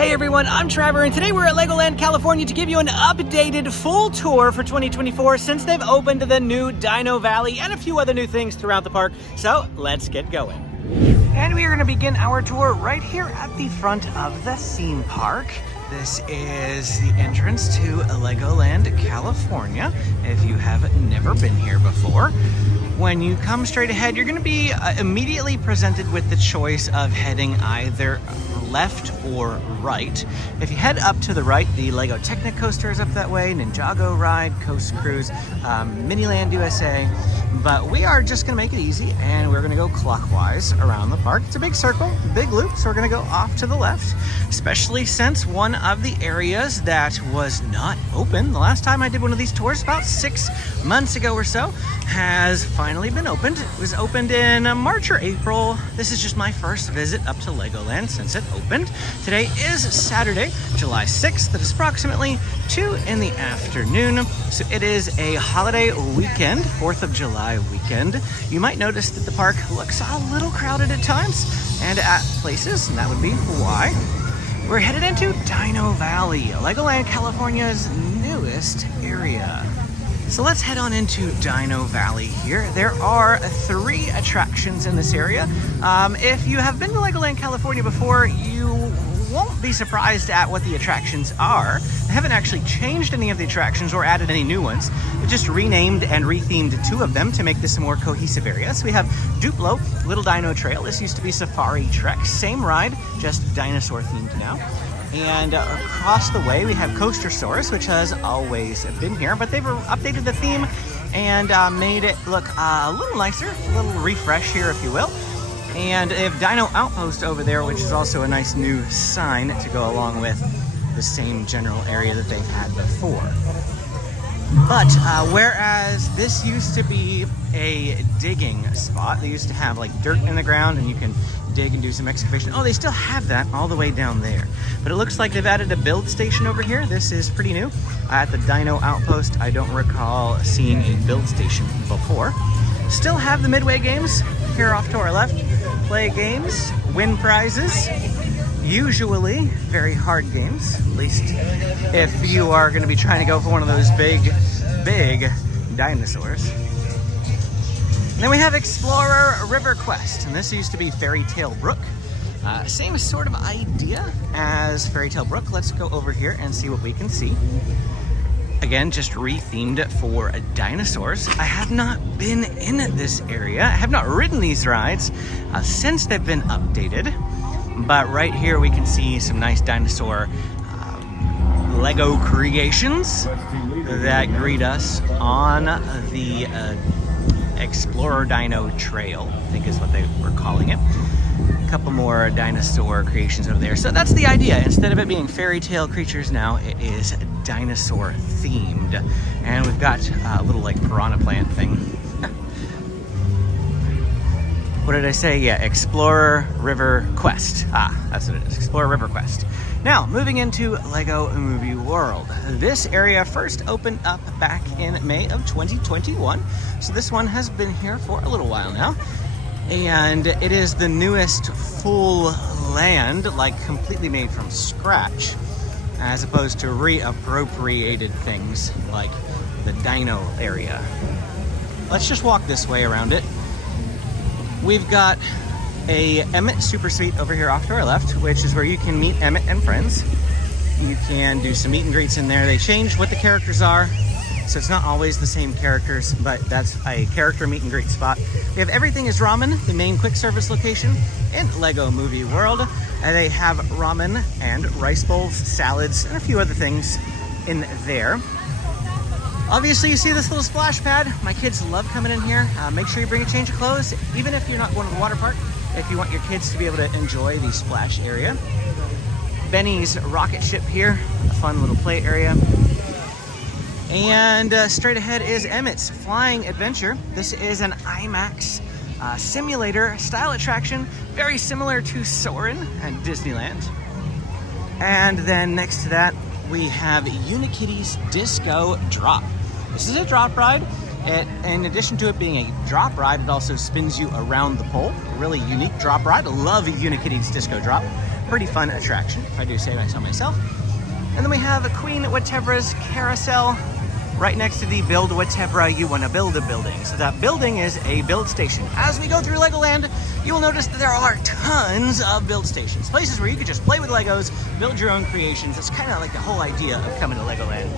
Hey everyone, I'm Trevor, and today we're at LEGOLAND California to give you an updated full tour for 2024 since they've opened the new Dino Valley and a few other new things throughout the park. So let's get going. And we are going to begin our tour right here at the front of the theme park. This is the entrance to LEGOLAND California, if you have never been here before. When you come straight ahead, you're going to be immediately presented with the choice of heading either left or right. If you head up to the right, the Lego Technicoaster is up that way, Ninjago Ride, Coast Cruise, Miniland USA. But we are just going to make it easy, and we're going to go clockwise around the park. It's a big circle, big loop, so we're going to go off to the left, especially since one of the areas that was not open the last time I did one of these tours, about 6 months ago or so, has finally been opened. It was opened in March or April. This is just my first visit up to LEGOLAND since it opened. Today is Saturday, July 6th. It is approximately 2 in the afternoon. So it is a holiday weekend, 4th of July weekend. You might notice that the park looks a little crowded at times and at places, and that would be why. We're headed into Dino Valley, LEGOLAND California's newest area. So let's head on into Dino Valley here. There are 3 attractions in this area. If you have been to LEGOLAND California before, you won't be surprised at what the attractions are. They haven't actually changed any of the attractions or added any new ones. They just renamed and rethemed 2 of them to make this a more cohesive area. So we have Duplo, Little Dino Trail. This used to be Safari Trek. Same ride, just dinosaur themed now. And across the way we have Coastersaurus, which has always been here, but they've updated the theme and made it look a little nicer, a little refresh here, if you will. And they have Dino Outpost over there, which is also a nice new sign to go along with the same general area that they've had before. But whereas this used to be a digging spot, they used to have like dirt in the ground and you can dig and do some excavation. Oh, they still have that all the way down there. But it looks like they've added a build station over here. This is pretty new. At the Dino Outpost, I don't recall seeing a build station before. Still have the Midway games here off to our left. Play games, win prizes. Usually very hard games, at least if you are going to be trying to go for one of those big dinosaurs. And then we have Explorer River Quest, and this used to be Fairy Tale Brook. Same sort of idea as Fairy Tale Brook. Let's go over here and see what we can see. Again, just rethemed for dinosaurs. I have not been in this area. I have not ridden these rides since they've been updated. But right here we can see some nice dinosaur Lego creations that greet us on the Explorer Dino Trail, I think is what they were calling it. A couple more dinosaur creations over there. So that's the idea. Instead of it being fairy tale creatures now, it is dinosaur themed. And we've got a little like piranha plant thing. What did I say? Yeah, Explorer River Quest. That's what it is, Explorer River Quest. Now, moving into Lego Movie World. This area first opened up back in May of 2021. So this one has been here for a little while now. And it is the newest full land, like completely made from scratch, as opposed to reappropriated things like the dino area. Let's just walk this way around it. We've got a Emmett Super Suite over here off to our left, which is where you can meet Emmett and friends. You can do some meet and greets in there. They changed what the characters are, so it's not always the same characters, but that's a character meet and greet spot. We have Everything is Ramen, the main quick service location in Lego Movie World. And they have ramen and rice bowls, salads, and a few other things in there. Obviously, you see this little splash pad. My kids love coming in here. Make sure you bring a change of clothes, even if you're not going to the water park, if you want your kids to be able to enjoy the splash area. Benny's rocket ship here, a fun little play area. And straight ahead is Emmett's Flying Adventure. This is an IMAX simulator style attraction, very similar to Soarin' at Disneyland. And then next to that, we have Unikitty's Disco Drop. This is a drop ride. In addition to it being a drop ride, it also spins you around the pole. A really unique drop ride. I love Unikitty's Disco Drop. pretty fun attraction, if I do say so myself. And then we have a Queen Whatever's carousel right next to the Build Whatever You Want to Build a building. So that building is a build station. As we go through Legoland, you will notice that there are tons of build stations. Places where you could just play with Legos, build your own creations. It's kind of like the whole idea of coming to Legoland.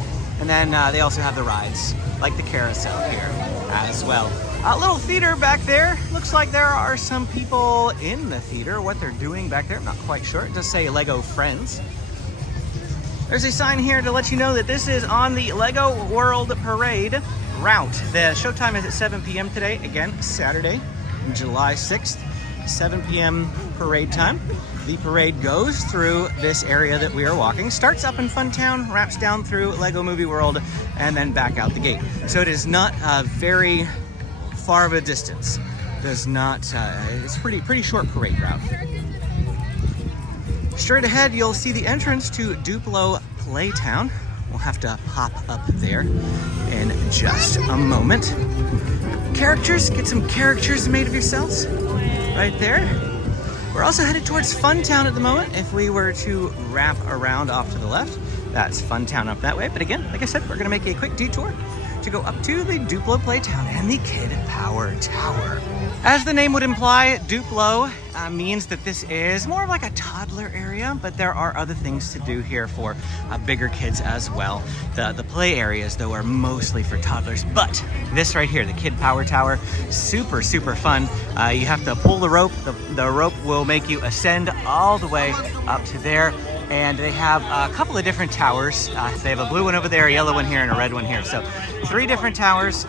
And then they also have the rides, like the carousel here as well. A little theater back there. Looks like there are some people in the theater. What they're doing back there, I'm not quite sure. It does say Lego Friends. There's a sign here to let you know that this is on the Lego World Parade route. The showtime is at 7 p.m. today. Again, Saturday, July 6th, 7 p.m. parade time. The parade goes through this area that we are walking. Starts up in Funtown, wraps down through Lego Movie World, and then back out the gate. So it is not very far of a distance. Does not, it's pretty short parade route. Straight ahead, you'll see the entrance to Duplo Playtown. We'll have to pop up there in just a moment. Characters, get some characters made of yourselves right there. We're also headed towards Funtown at the moment. If we were to wrap around off to the left, that's Funtown up that way. But again, like I said, we're gonna make a quick detour to go up to the Duplo Playtown and the Kid Power Tower. As the name would imply, Duplo means that this is more of like a toddler area, but there are other things to do here for bigger kids as well. The play areas, though, are mostly for toddlers, but this right here, the Kid Power Tower, super fun. You have to pull the rope. The rope will make you ascend all the way up to there. And they have a couple of different towers. They have a blue one over there, a yellow one here, and a red one here. So 3 different towers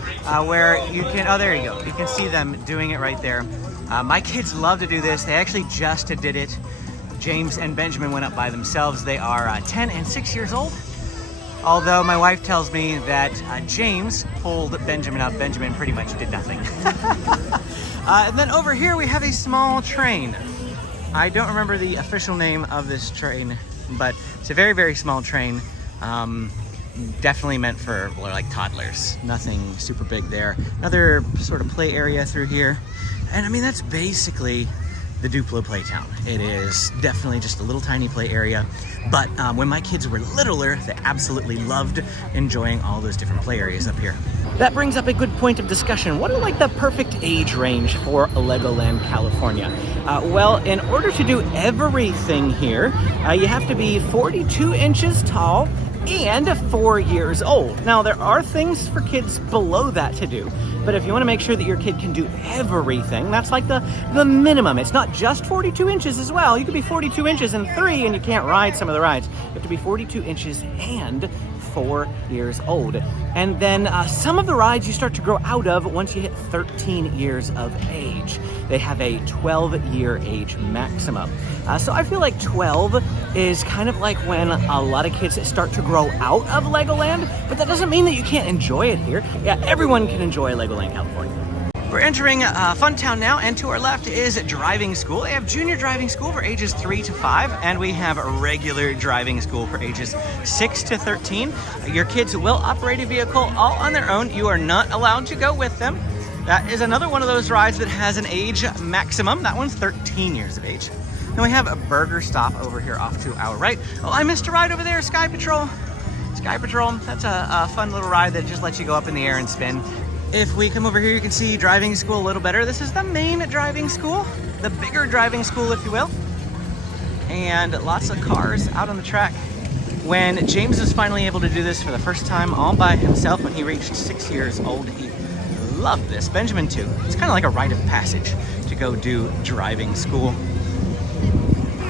where you can, oh, there you go. You can see them doing it right there. My kids love to do this. They actually just did it. James and Benjamin went up by themselves. They are 10 and 6 years old. Although my wife tells me that James pulled Benjamin up. Benjamin pretty much did nothing. And then over here we have a small train. I don't remember the official name of this train, but it's a very small train. Definitely meant for like toddlers. Nothing super big there. Another sort of play area through here. And I mean, that's basically the Duplo Playtown. It is definitely just a little tiny play area. But when my kids were littler, they absolutely loved enjoying all those different play areas up here. That brings up a good point of discussion. What are like the perfect age range for Legoland California? Well, in order to do everything here, you have to be 42 inches tall and 4 years old. Now, there are things for kids below that to do, but if you want to make sure that your kid can do everything, that's like the minimum. It's not just 42 inches as well. You could be 42 inches and 3 and you can't ride some of the rides. You have to be 42 inches and 4 years old. And then some of the rides you start to grow out of once you hit 13 years of age. They have a 12-year age maximum. So I feel like 12 is kind of like when a lot of kids start to grow out of Legoland, but that doesn't mean that you can't enjoy it here. Yeah, everyone can enjoy Legoland California. We're entering Funtown now, and to our left is driving school. They have junior driving school for ages 3 to 5, and we have a regular driving school for ages 6 to 13. Your kids will operate a vehicle all on their own. You are not allowed to go with them. That is another one of those rides that has an age maximum. That one's 13 years of age. Then we have a burger stop over here off to our right. Oh, I missed a ride over there, Sky Patrol. Sky Patrol, that's a fun little ride that just lets you go up in the air and spin. If we come over here, you can see driving school a little better. This is the main driving school, the bigger driving school, if you will. And lots of cars out on the track. When James was finally able to do this for the first time all by himself when he reached 6 years old, he loved this. Benjamin too. It's kind of like a rite of passage to go do driving school.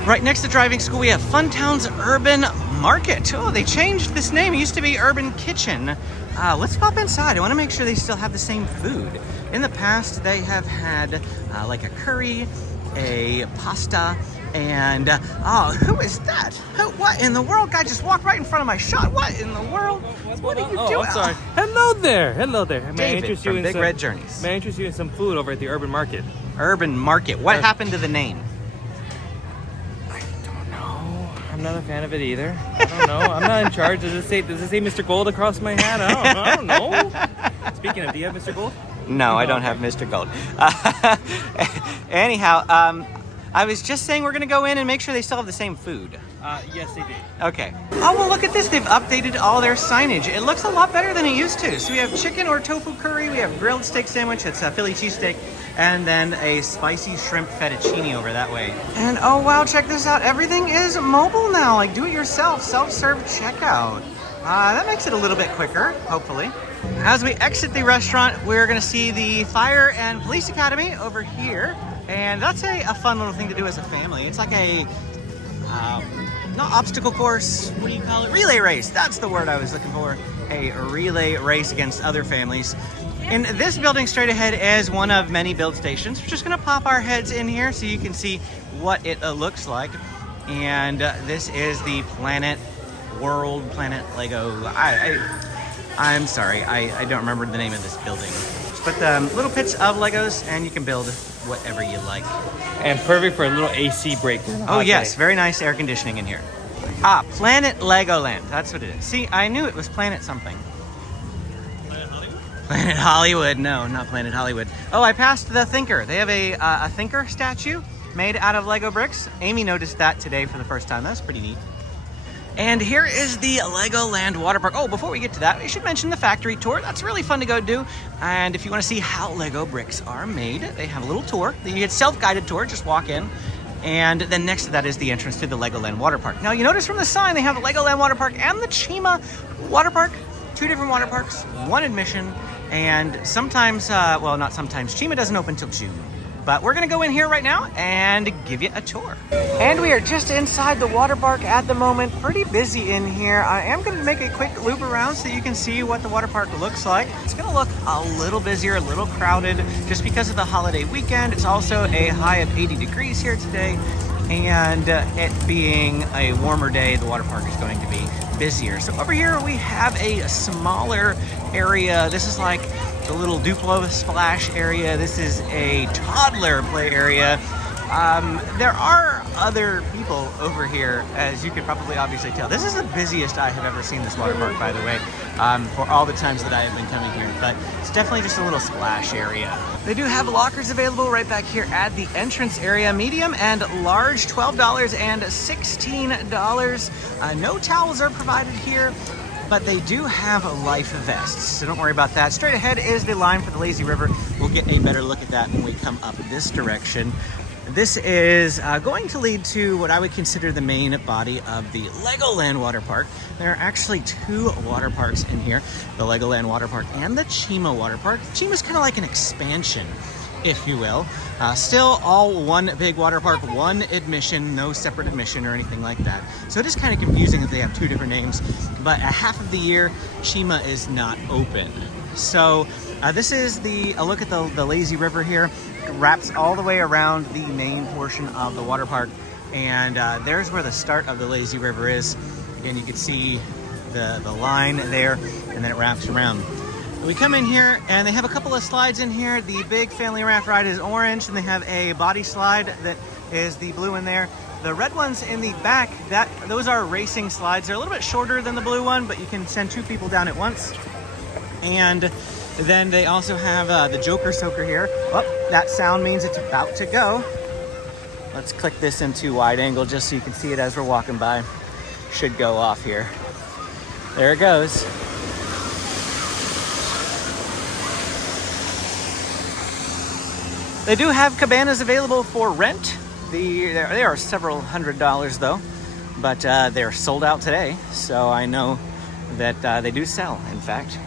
Right next to driving school, we have Funtown's Urban Market. Oh, they changed this name. It used to be Urban Kitchen. Let's pop inside. I want to make sure they still have the same food. In the past, they have had like a curry, a pasta, and oh, who is that? What in the world? Guy just walked right in front of my shot. What in the world? What are you doing? I'm sorry. Hello there. Hello there. David from Big Red Journeys. May I interest you in some food over at the Urban Market? Urban Market. What happened to the name? I'm not a fan of it either. I don't know. I'm not in charge. Does it say Mr. Gold across my hat? I don't know. Speaking of, do you have Mr. Gold? No, I don't have Mr. Gold. Anyhow, I was just saying we're gonna go in and make sure they still have the same food. Yes, they did. Okay. Oh, well, look at this. They've updated all their signage. It looks a lot better than it used to. So we have chicken or tofu curry. We have grilled steak sandwich. It's a Philly cheesesteak. And then a spicy shrimp fettuccine over that way. And oh, wow, check this out. Everything is mobile now. Like, do it yourself. Self-serve checkout. That makes it a little bit quicker, hopefully. As we exit the restaurant, we're going to see the Fire and Police Academy over here. And that's a fun little thing to do as a family. It's like a... not obstacle course, what do you call it? Relay race, that's the word I was looking for. A relay race against other families. In this building straight ahead is one of many build stations. We're just gonna pop our heads in here so you can see what it looks like. And this is the Planet Lego. I'm sorry, I don't remember the name of this building. But little pits of Legos and you can build whatever you like. And perfect for a little AC break. Oh yes, very nice air conditioning in here. Planet Legoland, that's what it is. See, I knew it was Planet something. Planet Hollywood? Planet Hollywood, no, not Planet Hollywood. Oh, I passed the Thinker. They have a Thinker statue made out of Lego bricks. Amy noticed that today for the first time. That's pretty neat. And here is the Legoland water park. Oh, before we get to that, we should mention the factory tour. That's really fun to go do. And if you want to see how Lego bricks are made, they have a little tour. You get self-guided tour, just walk in. And then next to that is the entrance to the Legoland water park. Now you notice from the sign, they have the Legoland water park and the CHIMA water park. Two different water parks, one admission. And sometimes, well, not sometimes, CHIMA doesn't open till June. But we're gonna go in here right now and give you a tour. And we are just inside the water park at the moment. Pretty busy in here. I am gonna make a quick loop around so you can see what the water park looks like. It's gonna look a little busier, a little crowded, just because of the holiday weekend. It's also a high of 80 degrees here today. And it being a warmer day, the water park is going to be busier. So over here we have a smaller area. This is like the little Duplo splash area. This is a toddler play area. There are other people over here, as you could probably obviously tell. This is the busiest I have ever seen this water park, by the way, for all the times that I have been coming here. But it's definitely just a little splash area. They do have lockers available right back here at the entrance area. Medium and large, $12 and $16. No towels are provided here, but they do have life vests, so don't worry about that. Straight ahead is the line for the lazy river. We'll get a better look at that when we come up this direction. This is going to lead to what I would consider the main body of the Legoland water park. There are actually two water parks in here, the Legoland water park and the CHIMA water park. CHIMA is kind of like an expansion, if you will. Still all one big water park, one admission, no separate admission or anything like that. So it is kind of confusing that they have two different names, but a half of the year, CHIMA is not open. So this is a look at the lazy river here. It wraps all the way around the main portion of the water park. And there's where the start of the lazy river is. And you can see the line there, and then it wraps around. We come in here and they have a couple of slides in here. The big family raft ride is orange, and they have a body slide that is the blue in there. The red ones in the back, those are racing slides. They're a little bit shorter than the blue one, but you can send two people down at once. And then they also have the Joker Soaker here. Oh, that sound means it's about to go. Let's click this into wide angle just so you can see it as we're walking by. Should go off here. There it goes. They do have cabanas available for rent. They are several $100s though, but they're sold out today. So I know that they do sell, in fact.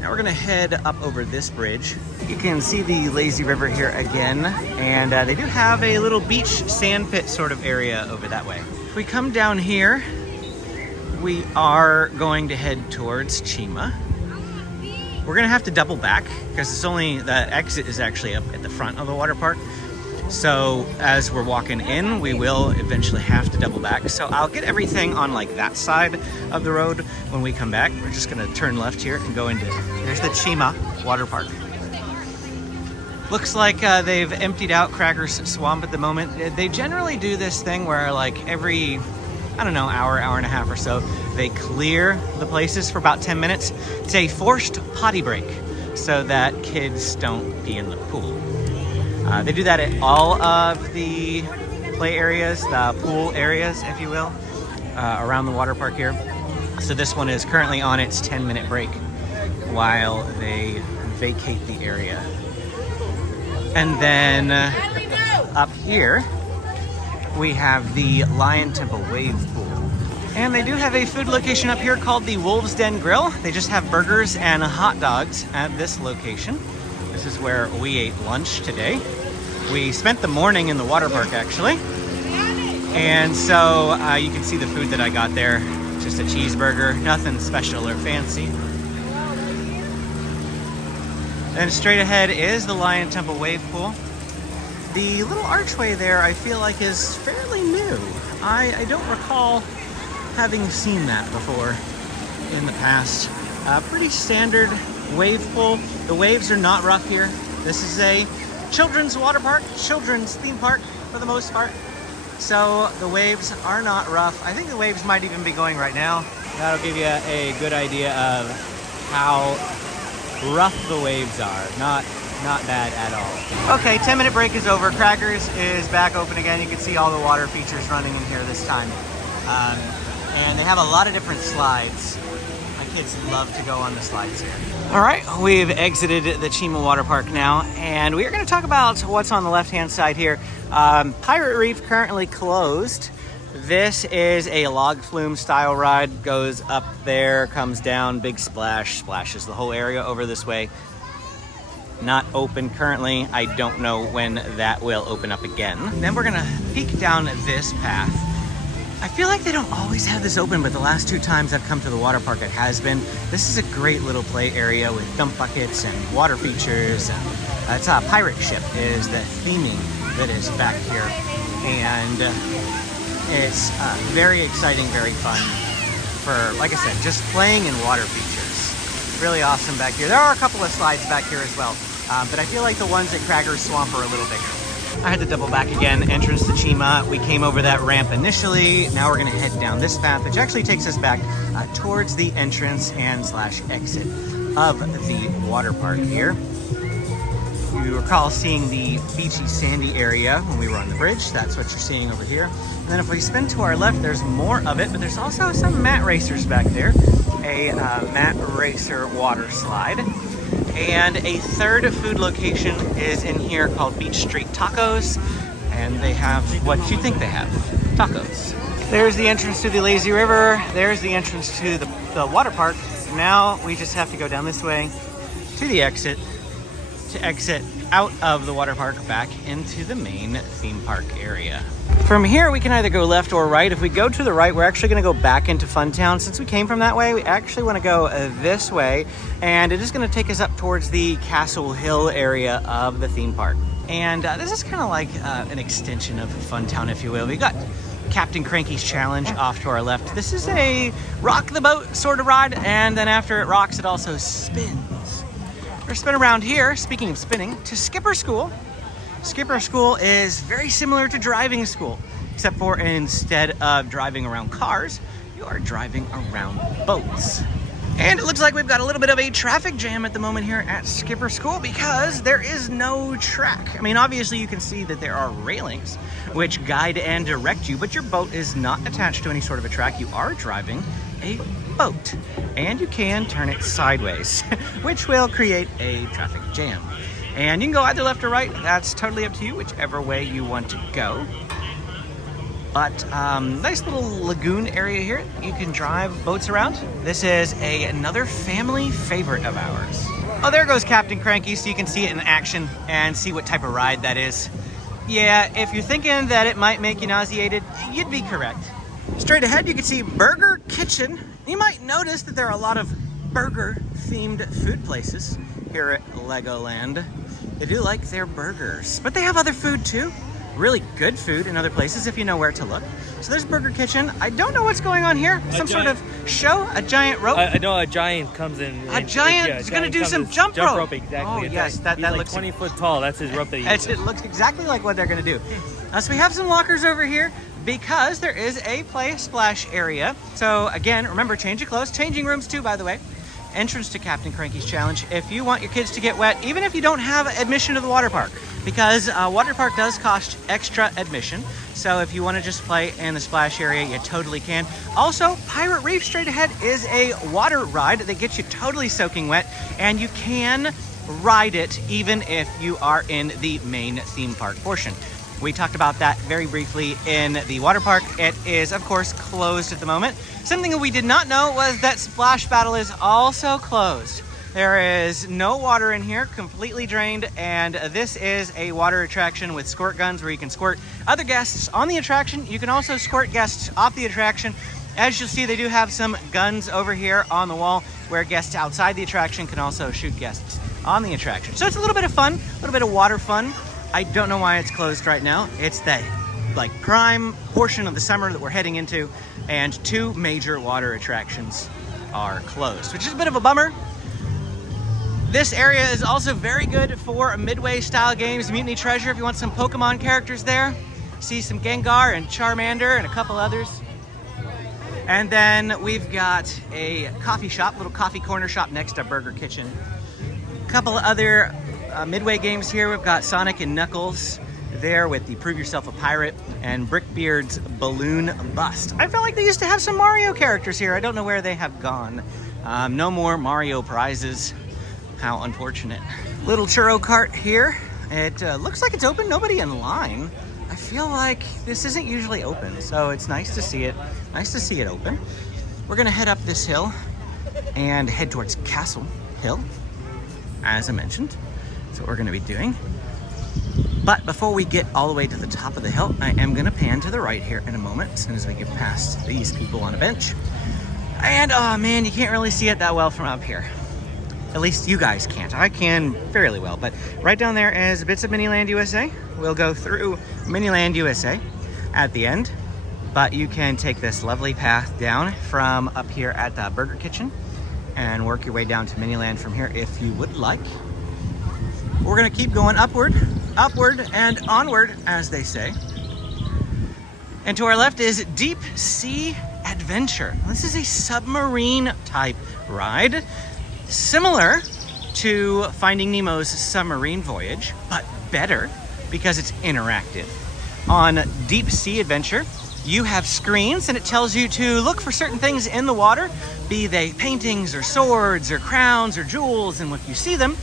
Now we're gonna head up over this bridge. You can see the lazy river here again, and they do have a little beach sand pit sort of area over that way. If we come down here, we are going to head towards CHIMA. We're gonna have to double back because the exit is actually up at the front of the water park. So as we're walking in, we will eventually have to double back. So I'll get everything on like that side of the road when we come back. We're just gonna turn left here and go into, there's the CHIMA water park. Looks like they've emptied out Cracker's Swamp at the moment. They generally do this thing where like every, I don't know, hour and a half or so, they clear the places for about 10 minutes. It's a forced potty break so that kids don't pee in the pool. They do that at all of the play areas, the pool areas, if you will, around the water park here. So this one is currently on its 10-minute break while they vacate the area. And then up here, we have the Lion Temple Wave Pool. And they do have a food location up here called the Wolves Den Grill. They just have burgers and hot dogs at this location. This is where we ate lunch today. We spent the morning in the water park, actually. And so you can see the food that I got there. Just a cheeseburger, nothing special or fancy. Then straight ahead is the Lion Temple Wave Pool. The little archway there, I feel like, is fairly new. I don't recall having seen that before in the past. Pretty standard wave pool. The waves are not rough here. This is a children's water park, children's theme park for the most part. So the waves are not rough. I think the waves might even be going right now. That'll give you a good idea of how rough the waves are. Not bad at all. Okay, 10-minute break is over. Crackers is back open again. You can see all the water features running in here this time. And they have a lot of different slides. My kids love to go on the slides here. All right, we've exited the CHIMA water park now, and we are going to talk about what's on the left-hand side here. Pirate Reef currently closed. This is a log flume style ride. Goes up there, comes down, big splash, splashes the whole area over this way. Not open currently. I don't know when that will open up again. Then we're gonna peek down this path. I feel like they don't always have this open, but the last 2 times I've come to the water park, it has been. This is a great little play area with dump buckets and water features. It's a pirate ship is the theming that is back here. And it's very exciting, very fun for, like I said, just playing in water features. Really awesome back here. There are a couple of slides back here as well, but I feel like the ones at Crackers Swamp are a little bigger. I had to double back again. Entrance to CHIMA. We came over that ramp initially. Now we're going to head down this path, which actually takes us back towards the entrance and / exit of the water park here. You recall seeing the beachy sandy area when we were on the bridge. That's what you're seeing over here. And then if we spin to our left, there's more of it, but there's also some mat racers back there. A mat racer water slide. And a third food location is in here called Beach Street Tacos. And they have what you think they have, tacos. There's the entrance to the lazy river. There's the entrance to the water park. Now we just have to go down this way to the exit to exit out of the water park back into the main theme park area. From here, we can either go left or right. If we go to the right, we're actually going to go back into Funtown. Since we came from that way, we actually want to go this way, and it is going to take us up towards the Castle Hill area of the theme park. And this is kind of like an extension of Funtown, if you will. We got Captain Cranky's Challenge off to our left. This is a rock the boat sort of ride, and then after it rocks, it also spins. We're spin around here, speaking of spinning, to Skipper School. Skipper School is very similar to driving school, except for instead of driving around cars, you are driving around boats. And it looks like we've got a little bit of a traffic jam at the moment here at Skipper School because there is no track. I mean, obviously you can see that there are railings which guide and direct you, but your boat is not attached to any sort of a track. You are driving a boat, and you can turn it sideways, which will create a traffic jam. And you can go either left or right. That's totally up to you, whichever way you want to go. But nice little lagoon area here. You can drive boats around. This is another family favorite of ours. Oh, there goes Captain Cranky, so you can see it in action and see what type of ride that is. Yeah, if you're thinking that it might make you nauseated, you'd be correct. Straight ahead, you can see Burger Kitchen. You might notice that there are a lot of burger-themed food places here at Legoland. They do like their burgers, but they have other food too. Really good food in other places if you know where to look. So there's Burger Kitchen. I don't know what's going on here. Some sort of show, a giant rope. I know a giant comes in. A giant is going to do some jump rope. Exactly. Oh yes, that like looks 20 foot tall. That's his rope that he uses. It looks exactly like what they're going to do. So we have some lockers over here because there is a play splash area. So again, remember, change your clothes. Changing rooms too, by the way. Entrance to Captain Cranky's Challenge if you want your kids to get wet, even if you don't have admission to the water park, because water park does cost extra admission. So if you want to just play in the splash area, you totally can. Also, Pirate Reef straight ahead is a water ride that gets you totally soaking wet, and you can ride it even if you are in the main theme park portion. We talked about that very briefly in the water park. It is, of course, closed at the moment. Something that we did not know was that Splash Battle is also closed. There is no water in here, completely drained, and this is a water attraction with squirt guns where you can squirt other guests on the attraction. You can also squirt guests off the attraction. As you'll see, they do have some guns over here on the wall where guests outside the attraction can also shoot guests on the attraction. So it's a little bit of fun, a little bit of water fun. I don't know why it's closed right now. It's the prime portion of the summer that we're heading into, and 2 major water attractions are closed, which is a bit of a bummer. This area is also very good for Midway style games. Mutiny Treasure, if you want some Pokemon characters there. See some Gengar and Charmander and a couple others. And then we've got a coffee shop, little coffee corner shop next to Burger Kitchen. A couple of other Midway games here. We've got Sonic and Knuckles there with the Prove Yourself a Pirate and Brickbeard's Balloon Bust. I felt like they used to have some Mario characters here. I don't know where they have gone. No more Mario prizes. How unfortunate. Little churro cart here. It looks like it's open. Nobody in line. I feel like this isn't usually open, so it's nice to see it. Nice to see it open. We're gonna head up this hill and head towards Castle Hill, as I mentioned. That's what we're gonna be doing. But before we get all the way to the top of the hill, I am gonna pan to the right here in a moment, as soon as we get past these people on a bench. And oh man, you can't really see it that well from up here. At least you guys can't. I can fairly well, but right down there is bits of Miniland USA. We'll go through Miniland USA at the end, but you can take this lovely path down from up here at the Burger Kitchen and work your way down to Miniland from here if you would like. We're gonna keep going upward and onward, as they say. And to our left is Deep Sea Adventure. This is a submarine type ride, similar to Finding Nemo's Submarine Voyage, but better because it's interactive. On Deep Sea Adventure, you have screens and it tells you to look for certain things in the water, be they paintings or swords or crowns or jewels, and if you see them,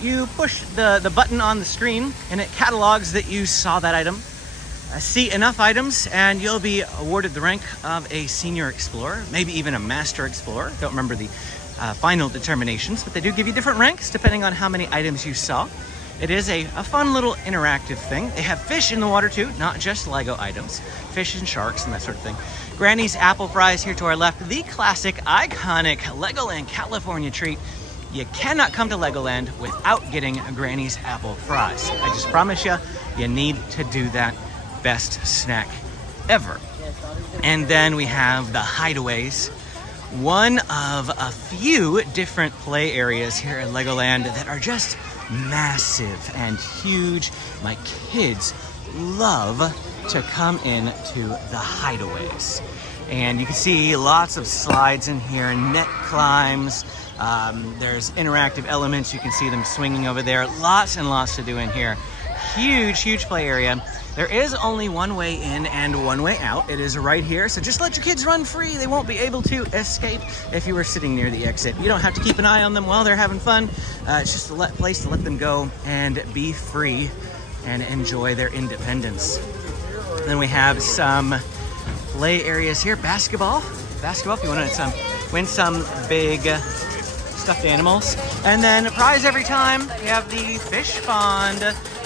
you push the button on the screen and it catalogs that you saw that item. See enough items and you'll be awarded the rank of a senior explorer, maybe even a master explorer. Don't remember the final determinations, but they do give you different ranks depending on how many items you saw. It is a fun little interactive thing. They have fish in the water too, not just Lego items. Fish and sharks and that sort of thing. Granny's apple fries here to our left. The classic, iconic Legoland California treat. You cannot come to Legoland without getting Granny's apple fries. I just promise you, you need to do that. Best snack ever. And then we have the hideaways. One of a few different play areas here at Legoland that are just massive and huge. My kids love to come into the hideaways. And you can see lots of slides in here, net climbs. There's interactive elements. You can see them swinging over there. Lots and lots to do in here. Huge, huge play area. There is only one way in and one way out. It is right here, so just let your kids run free. They won't be able to escape if you were sitting near the exit. You don't have to keep an eye on them while they're having fun. It's just a place to let them go and be free and enjoy their independence. Then we have some play areas here. Basketball if you want to win some big stuffed animals. And then prize every time, you have the fish pond.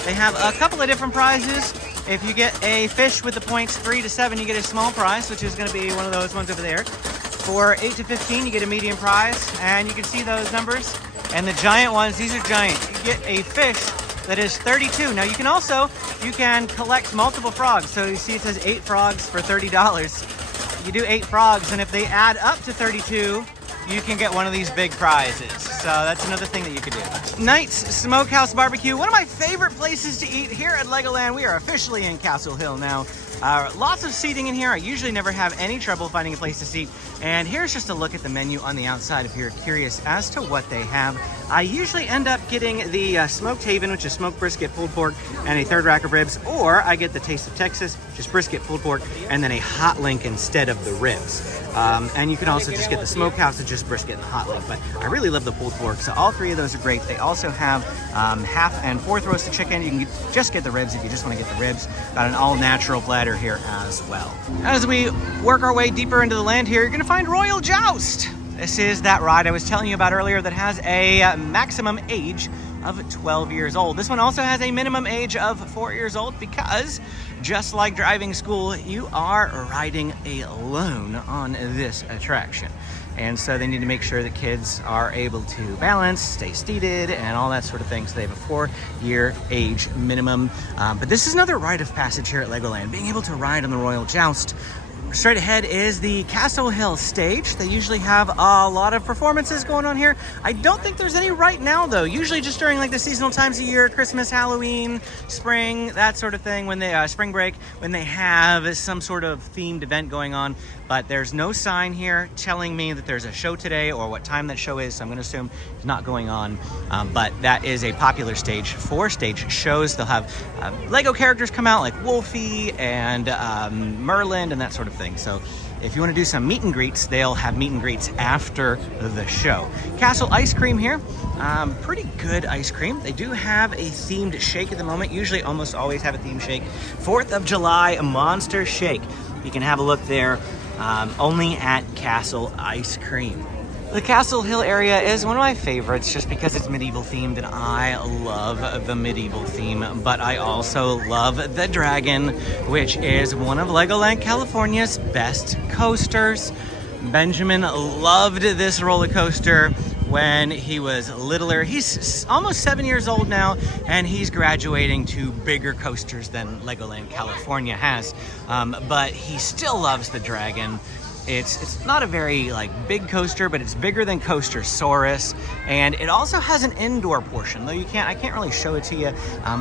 They have a couple of different prizes. If you get a fish with the points 3 to 7, you get a small prize, which is going to be one of those ones over there. For 8 to 15, you get a medium prize, and you can see those numbers. And the giant ones, these are giant. You get a fish that is 32. Now you can collect multiple frogs. So you see it says 8 frogs for $30. You do 8 frogs, and if they add up to 32, you can get one of these big prizes. So that's another thing that you could do. Knight's Smokehouse Barbecue, one of my favorite places to eat here at Legoland. We are officially in Castle Hill now. Lots of seating in here. I usually never have any trouble finding a place to seat. And here's just a look at the menu on the outside if you're curious as to what they have. I usually end up getting the Smoked Haven, which is smoked brisket, pulled pork, and a third rack of ribs, or I get the Taste of Texas, which is brisket, pulled pork, and then a hot link instead of the ribs. And you can also just get the smokehouse, it's just brisket and hot link, but I really love the pulled pork, so all three of those are great. They also have half and fourth roasted chicken. You can just get the ribs if you just want to get the ribs. Got an all-natural platter here as well. As we work our way deeper into the land here, you're going to find Royal Joust. This is that ride I was telling you about earlier that has a maximum age of 12 years old. This one also has a minimum age of 4 years old because, just like driving school, you are riding alone on this attraction. And so they need to make sure that kids are able to balance, stay seated, and all that sort of thing. So they have a 4-year age minimum. But this is another rite of passage here at Legoland, being able to ride on the Royal Joust. Straight ahead is the Castle Hill stage. They usually have a lot of performances going on here. I don't think there's any right now though. Usually just during like the seasonal times of year, Christmas, Halloween, spring, that sort of thing, when they spring break, when they have some sort of themed event going on. But there's no sign here telling me that there's a show today or what time that show is, so I'm gonna assume it's not going on. But that is a popular stage for stage shows. They'll have Lego characters come out like Wolfie and Merlin and that sort of thing. So if you want to do some meet and greets, they'll have meet and greets after the show. Castle ice cream here. Pretty good ice cream. They do have a themed shake at the moment. Usually almost always have a themed shake. 4th of July Monster Shake. You can have a look there only at Castle Ice Cream. The Castle Hill area is one of my favorites just because it's medieval themed and I love the medieval theme, but I also love the Dragon, which is one of Legoland California's best coasters. Benjamin loved this roller coaster when he was littler. He's almost 7 years old now, and he's graduating to bigger coasters than Legoland California has, but he still loves the Dragon. It's not a very big coaster, but it's bigger than Coastersaurus, and it also has an indoor portion, though I can't really show it to you,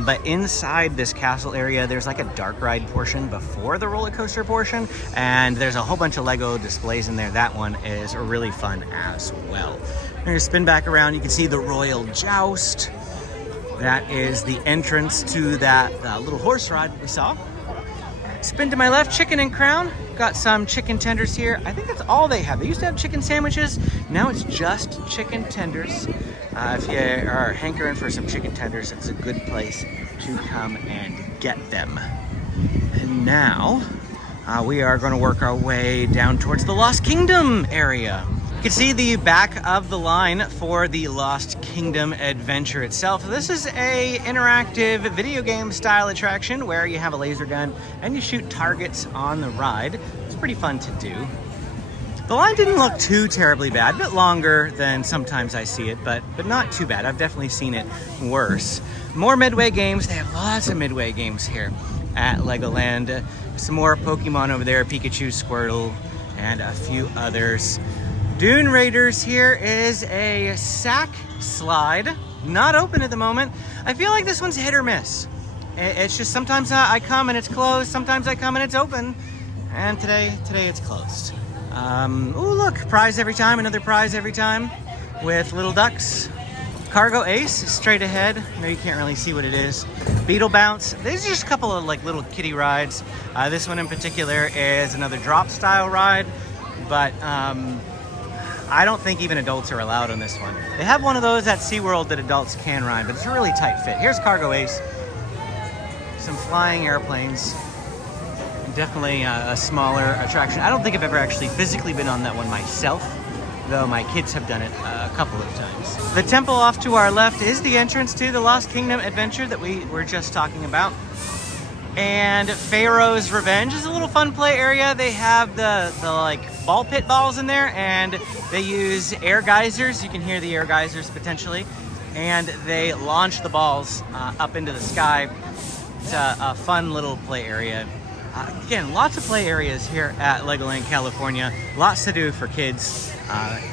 but inside this castle area there's like a dark ride portion before the roller coaster portion, and there's a whole bunch of Lego displays in there. That one is really fun as well. I'm gonna spin back around. You can see the Royal Joust. That is the entrance to that little horse ride we saw. Spin to my left, Chicken and Crown. Got some chicken tenders here. I think that's all they have. They used to have chicken sandwiches. Now it's just chicken tenders. If you are hankering for some chicken tenders, it's a good place to come and get them. And now we are going to work our way down towards the Lost Kingdom area. You can see the back of the line for the Lost Kingdom adventure itself. This is a interactive video game style attraction where you have a laser gun and you shoot targets on the ride. It's pretty fun to do. The line didn't look too terribly bad, a bit longer than sometimes I see it, but not too bad. I've definitely seen it worse. More Midway games. They have lots of Midway games here at Legoland. Some more Pokemon over there, Pikachu, Squirtle, and a few others. Dune Raiders here is a sack slide, not open at the moment. I feel like this one's hit or miss. It's just sometimes I come and it's closed, sometimes I come and it's open, and today it's closed. Oh look, prize every time, another prize every time with little ducks. Cargo Ace is straight ahead. I know you can't really see what it is. Beetle Bounce. These are just a couple of little kiddie rides. This one in particular is another drop style ride, but I don't think even adults are allowed on this one. They have one of those at SeaWorld that adults can ride, but it's a really tight fit. Here's Cargo Ace. Some flying airplanes. Definitely a smaller attraction. I don't think I've ever actually physically been on that one myself, though my kids have done it a couple of times. The temple off to our left is the entrance to the Lost Kingdom adventure that we were just talking about. And Pharaoh's Revenge is a little fun play area. They have the ball pit balls in there, and they use air geysers. You can hear the air geysers potentially, and they launch the balls up into the sky. It's a fun little play area. Again, lots of play areas here at Legoland California. Lots to do for kids,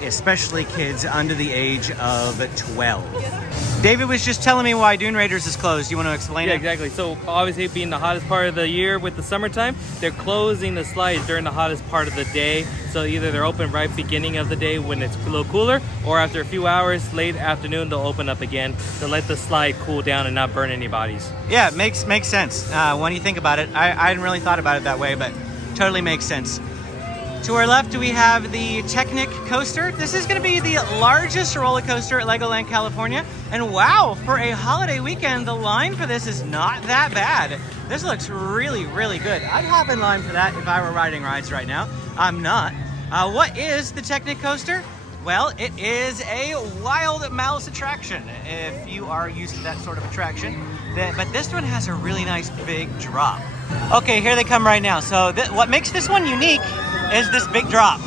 especially kids under the age of 12. David was just telling me why Dune Raiders is closed. You want to explain Yeah, it? exactly. So obviously being the hottest part of the year with the summertime, they're closing the slides during the hottest part of the day. So either they're open right beginning of the day when it's a little cooler, or after a few hours, late afternoon, they'll open up again to let the slide cool down and not burn any bodies. Yeah, makes sense when you think about it. I hadn't really thought about it that way, but totally makes sense. To our left, we have the Technic coaster. This is going to be the largest roller coaster at Legoland California. And wow, for a holiday weekend, the line for this is not that bad. This looks really, really good. I'd hop in line for that if I were riding rides right now. I'm not. What is the Technic coaster? Well, it is a wild mouse attraction, if you are used to that sort of attraction. But this one has a really nice big drop. Okay, here they come right now. So what makes this one unique is this big drop.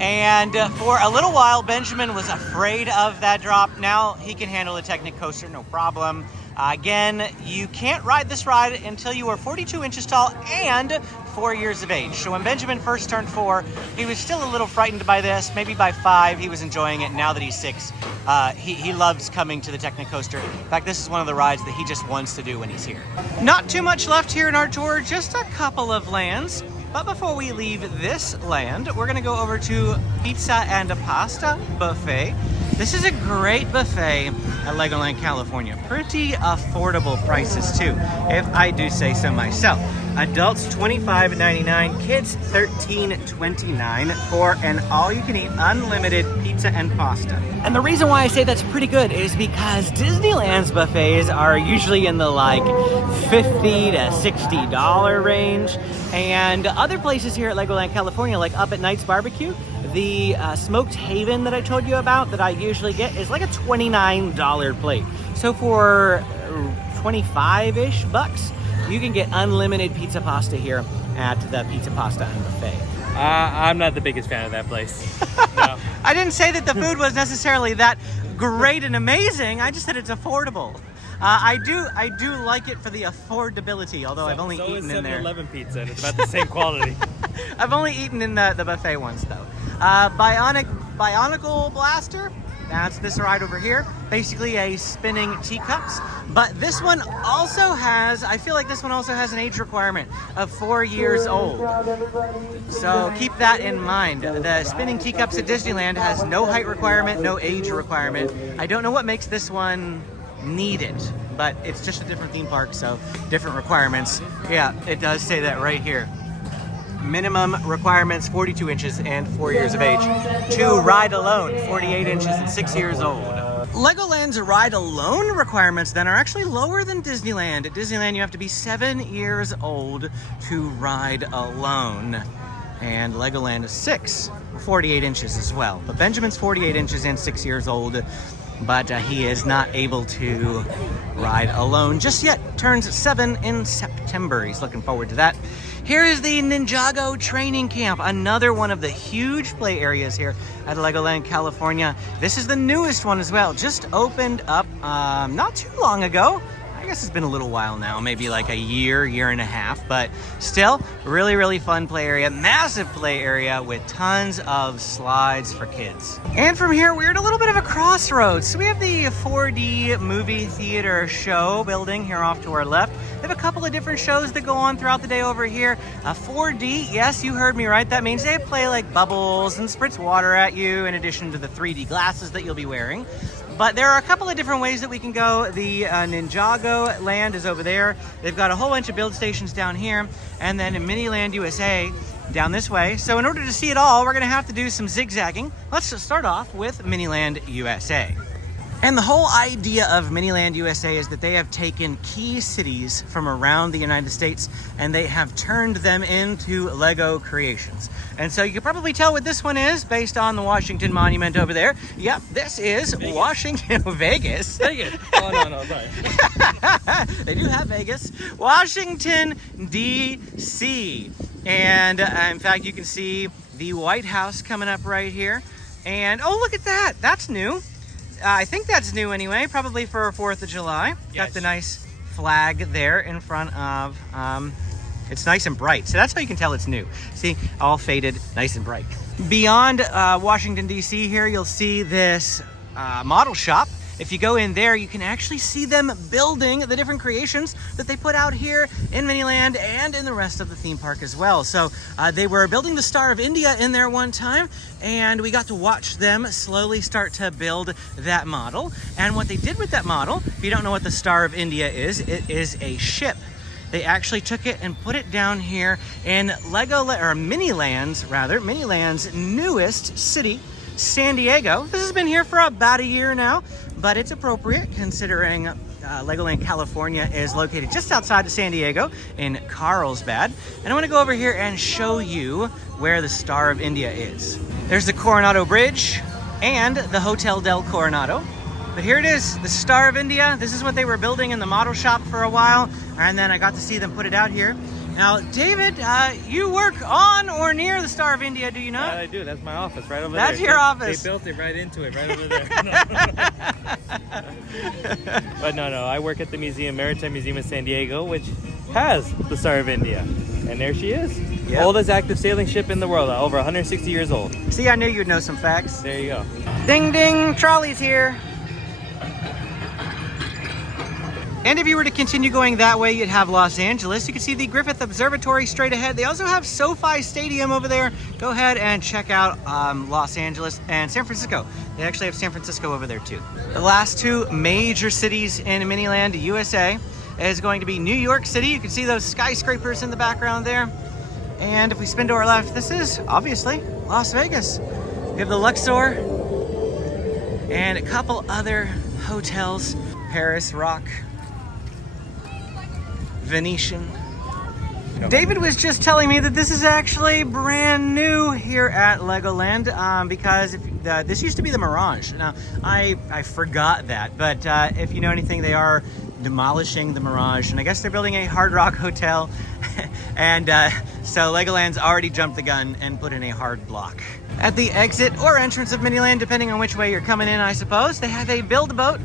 And for a little while, Benjamin was afraid of that drop. Now he can handle the Technic coaster, no problem. Again, you can't ride this ride until you are 42 inches tall and 4 years of age. So when Benjamin first turned 4, he was still a little frightened by this. Maybe by 5, he was enjoying it. Now that he's 6, he loves coming to the Technic coaster. In fact, this is one of the rides that he just wants to do when he's here. Not too much left here in our tour, just a couple of lands. But before we leave this land, we're gonna go over to Pizza and Pasta Buffet. This is a great buffet at Legoland California. Pretty affordable prices too, if I do say so myself. Adults $25.99, kids $13.29 for an all-you-can-eat unlimited pizza and pasta. And the reason why I say that's pretty good is because Disneyland's buffets are usually in the like $50 to $60 range, and other places here at Legoland California, like Up at Night's Barbecue, the Smoked Haven that I told you about that I usually get is like a $29 plate. So for 25-ish bucks, you can get unlimited pizza pasta here at the Pizza Pasta and Buffet. I'm not the biggest fan of that place. No. I didn't say that the food was necessarily that great and amazing. I just said it's affordable. I do like it for the affordability, although I've only eaten in there. 7-Eleven pizza, and it's about the same quality. I've only eaten in the buffet once though. Bionicle Blaster. That's this ride over here. Basically a spinning teacups. But this one also has, I feel like this one also has an age requirement of 4 years old. So keep that in mind. The spinning teacups at Disneyland has no height requirement, no age requirement. I don't know what makes this one need it, but it's just a different theme park, so different requirements. Yeah, it does say that right here. Minimum requirements 42 inches and 4 years of age. To ride alone, 48 inches and 6 years old. Legoland's ride alone requirements then are actually lower than Disneyland. At Disneyland you have to be 7 years old to ride alone. And Legoland is 6, 48 inches as well. But Benjamin's 48 inches and 6 years old, but he is not able to ride alone just yet. Turns 7 in September. He's looking forward to that. Here is the Ninjago Training Camp, another one of the huge play areas here at Legoland California. This is the newest one as well, just opened up not too long ago. I guess it's been a little while now, maybe like a year and a half, but still really, really fun play area, massive play area with tons of slides for kids. And from here, we're at a little bit of a crossroads. So we have the 4D movie theater show building here off to our left. They have a couple of different shows that go on throughout the day over here. 4D, yes, you heard me right. That means they play like bubbles and spritz water at you in addition to the 3D glasses that you'll be wearing. But there are a couple of different ways that we can go. The Ninjago land is over there. They've got a whole bunch of build stations down here. And then in Miniland USA, down this way. So in order to see it all, we're gonna have to do some zigzagging. Let's just start off with Miniland USA. And the whole idea of Miniland USA is that they have taken key cities from around the United States and they have turned them into Lego creations. And so you can probably tell what this one is based on the Washington Monument over there. Yep, this is Vegas. Washington, Vegas. Vegas. Oh, no, sorry. They do have Vegas. Washington, D.C. And in fact, you can see the White House coming up right here. And oh, look at that. That's new. I think that's new anyway, probably for 4th of July. Yes. Got the nice flag there in front of, it's nice and bright. So that's how you can tell it's new. See, all faded, nice and bright. Beyond Washington, D.C. here, you'll see this model shop. If you go in there, you can actually see them building the different creations that they put out here in Miniland and in the rest of the theme park as well. So they were building the Star of India in there one time, and we got to watch them slowly start to build that model. And what they did with that model, if you don't know what the Star of India is, it is a ship. They actually took it and put it down here in Miniland's newest city, San Diego. This has been here for about a year now, but it's appropriate considering Legoland California is located just outside of San Diego in Carlsbad. And I want to go over here and show you where the Star of India is. There's the Coronado Bridge and the Hotel del Coronado. But here it is, the Star of India. This is what they were building in the model shop for a while, and then I got to see them put it out here. Now, David, you work on or near the Star of India, do you not? I do. That's my office right over That's there. Your office. They built it right into it, right over there. But no, I work at the Maritime Museum of San Diego, which has the Star of India. And there she is. Yep. Oldest active sailing ship in the world, over 160 years old. See, I knew you'd know some facts. There you go. Ding, ding, trolley's here. And if you were to continue going that way, you'd have Los Angeles. You can see the Griffith Observatory straight ahead. They also have SoFi Stadium over there. Go ahead and check out Los Angeles and San Francisco. They actually have San Francisco over there too. The last two major cities in Miniland, USA, is going to be New York City. You can see those skyscrapers in the background there. And if we spin to our left, this is obviously Las Vegas. We have the Luxor and a couple other hotels. Paris, Rock, Venetian. David was just telling me that this is actually brand new here at Legoland because this used to be the Mirage. Now, I forgot that, but if you know anything, they are demolishing the Mirage, and I guess they're building a Hard Rock hotel, and so Legoland's already jumped the gun and put in a hard block. At the exit or entrance of Miniland, depending on which way you're coming in, I suppose, they have a build-a-boat.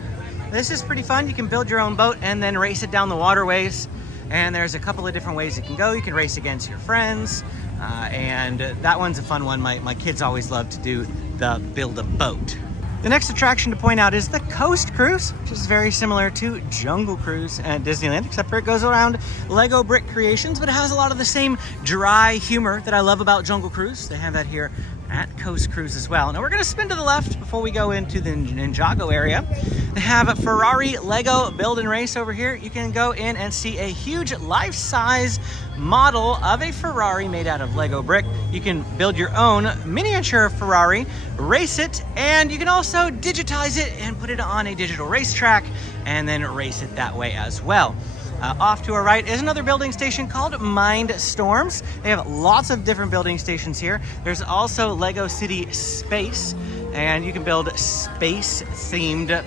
This is pretty fun. You can build your own boat and then race it down the waterways. And there's a couple of different ways it can go. You can race against your friends, and that one's a fun one. My kids always love to do the build-a-boat. The next attraction to point out is the Coast Cruise, which is very similar to Jungle Cruise at Disneyland, except for it goes around Lego brick creations, but it has a lot of the same dry humor that I love about Jungle Cruise. They have that here at Coast Cruise as well. Now we're going to spin to the left before we go into the Ninjago area. They have a Ferrari Lego Build and Race over here. You can go in and see a huge life-size model of a Ferrari made out of Lego brick. You can build your own miniature Ferrari, race it, and you can also digitize it and put it on a digital racetrack and then race it that way as well. Off to our right is another building station called Mind Storms. They have lots of different building stations here. There's also Lego City Space, and you can build space-themed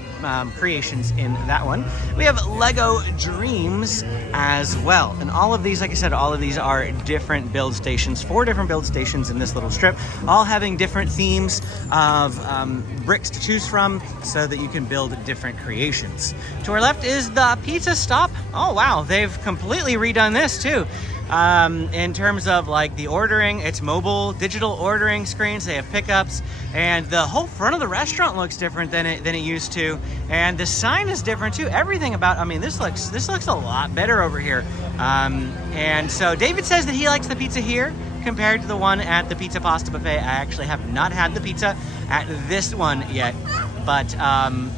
creations in that one. We have Lego Dreams as well. And all of these, like I said, all of these are different build stations, 4 different build stations in this little strip, all having different themes of bricks to choose from so that you can build different creations. To our left is the pizza stop. Oh, wow, they've completely redone this too. In terms of like the ordering, it's mobile digital ordering screens. They have pickups, and the whole front of the restaurant looks different than it used to, and the sign is different too. Everything about, I mean, this looks a lot better over here. And so David says that he likes the pizza here compared to the one at the Pizza Pasta Buffet. I actually have not had the pizza at this one yet, but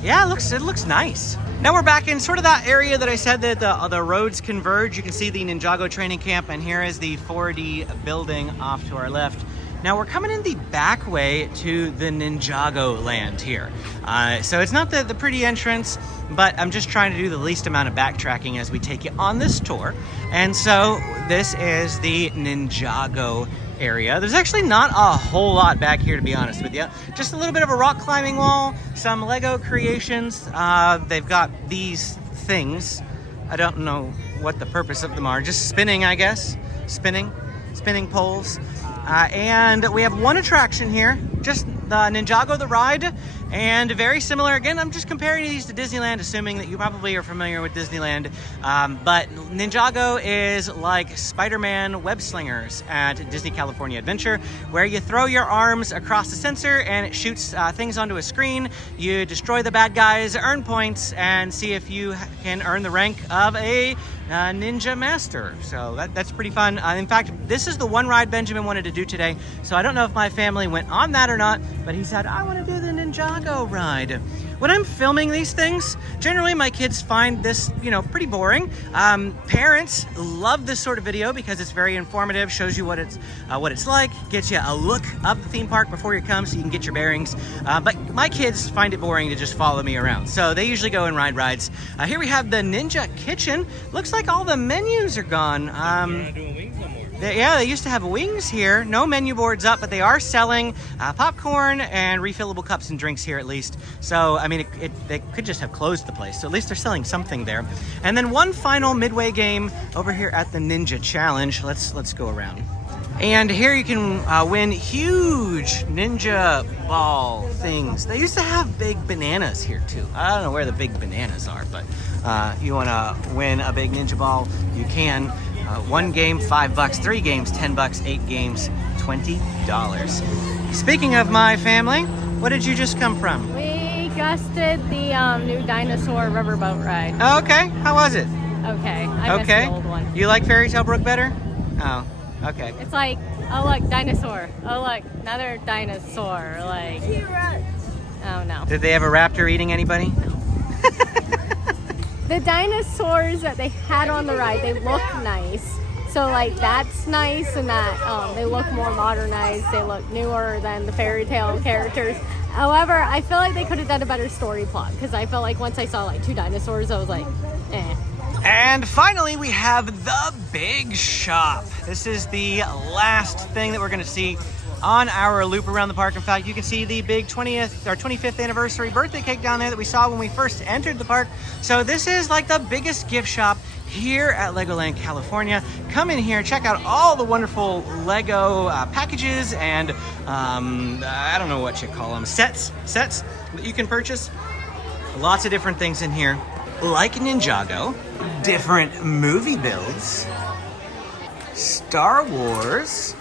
yeah, it looks nice. Now we're back in sort of that area that I said that the roads converge. You can see the Ninjago training camp, and here is the 4D building off to our left. Now we're coming in the back way to the Ninjago land here. So it's not the pretty entrance, but I'm just trying to do the least amount of backtracking as we take you on this tour. And so this is the Ninjago area. There's actually not a whole lot back here, to be honest with you. Just a little bit of a rock climbing wall, some Lego creations. They've got these things. I don't know what the purpose of them are. Just spinning, I guess. Spinning poles. And we have one attraction here, just the Ninjago the ride, and very similar. Again, I'm just comparing these to Disneyland, assuming that you probably are familiar with Disneyland. But Ninjago is like Spider-Man web slingers at Disney California Adventure, where you throw your arms across the sensor and it shoots things onto a screen. You destroy the bad guys, earn points, and see if you can earn the rank of a Ninja Master. So that's pretty fun. In fact, this is the one ride Benjamin wanted to do today. So I don't know if my family went on that or not, but he said, I want to do the Ninjago ride. When I'm filming these things, generally my kids find this, pretty boring. Parents love this sort of video because it's very informative, shows you what it's like, gets you a look of the theme park before you come so you can get your bearings. But my kids find it boring to just follow me around. So they usually go and ride rides. Here we have the Ninja Kitchen. Looks like all the menus are gone. You're not doing wings no more. They used to have wings here. No menu boards up, but they are selling popcorn and refillable cups and drinks here at least. So, I mean, they could just have closed the place. So at least they're selling something there. And then one final midway game over here at the Ninja Challenge. Let's go around. And here you can win huge ninja ball things. They used to have big bananas here too. I don't know where the big bananas are, but you want to win a big ninja ball, you can. One game, $5. 3 games, $10. 8 games, $20. Speaking of my family, what did you just come from? We just did the new dinosaur riverboat ride. Okay, how was it? Okay, I missed the old one. You like Fairy Tale Brook better? Oh, okay. It's like, oh look, dinosaur. Oh look, another dinosaur. Like, oh no. Did they have a raptor eating anybody? The dinosaurs that they had on the ride, they look nice. So like that's nice, and that they look more modernized. They look newer than the fairy tale characters. However, I feel like they could have done a better story plot, because I felt like once I saw like 2 dinosaurs, I was like, eh. And finally, we have the Big Shop. This is the last thing that we're going to see on our loop around the park. In fact, you can see the big 20th or 25th anniversary birthday cake down there that we saw when we first entered the park. So this is like the biggest gift shop here at Legoland California. Come in here, check out all the wonderful Lego packages and I don't know what you call them, sets that you can purchase. Lots of different things in here, like Ninjago, different movie builds, Star Wars,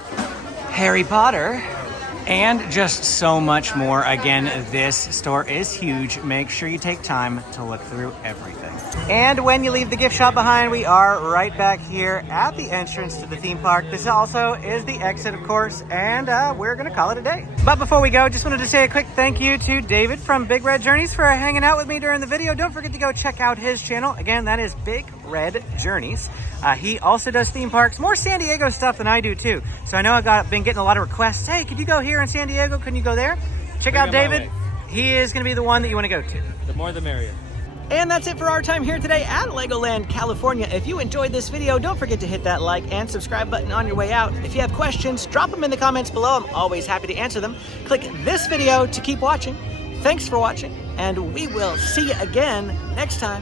Harry Potter, and just so much more. Again, this store is huge. Make sure you take time to look through everything. And when you leave the gift shop behind, we are right back here at the entrance to the theme park. This also is the exit, of course, and we're gonna call it a day. But before we go, just wanted to say a quick thank you to David from Big Red Journeys for hanging out with me during the video. Don't forget to go check out his channel. Again, that is Big Red Journeys. He also does theme parks, more San Diego stuff than I do too. So I know I've been getting a lot of requests. Hey, could you go here in San Diego? Couldn't you go there? Check out David. He is going to be the one that you want to go to. The more the merrier. And that's it for our time here today at Legoland California. If you enjoyed this video, don't forget to hit that like and subscribe button on your way out. If you have questions, drop them in the comments below. I'm always happy to answer them. Click this video to keep watching. Thanks for watching, and we will see you again next time.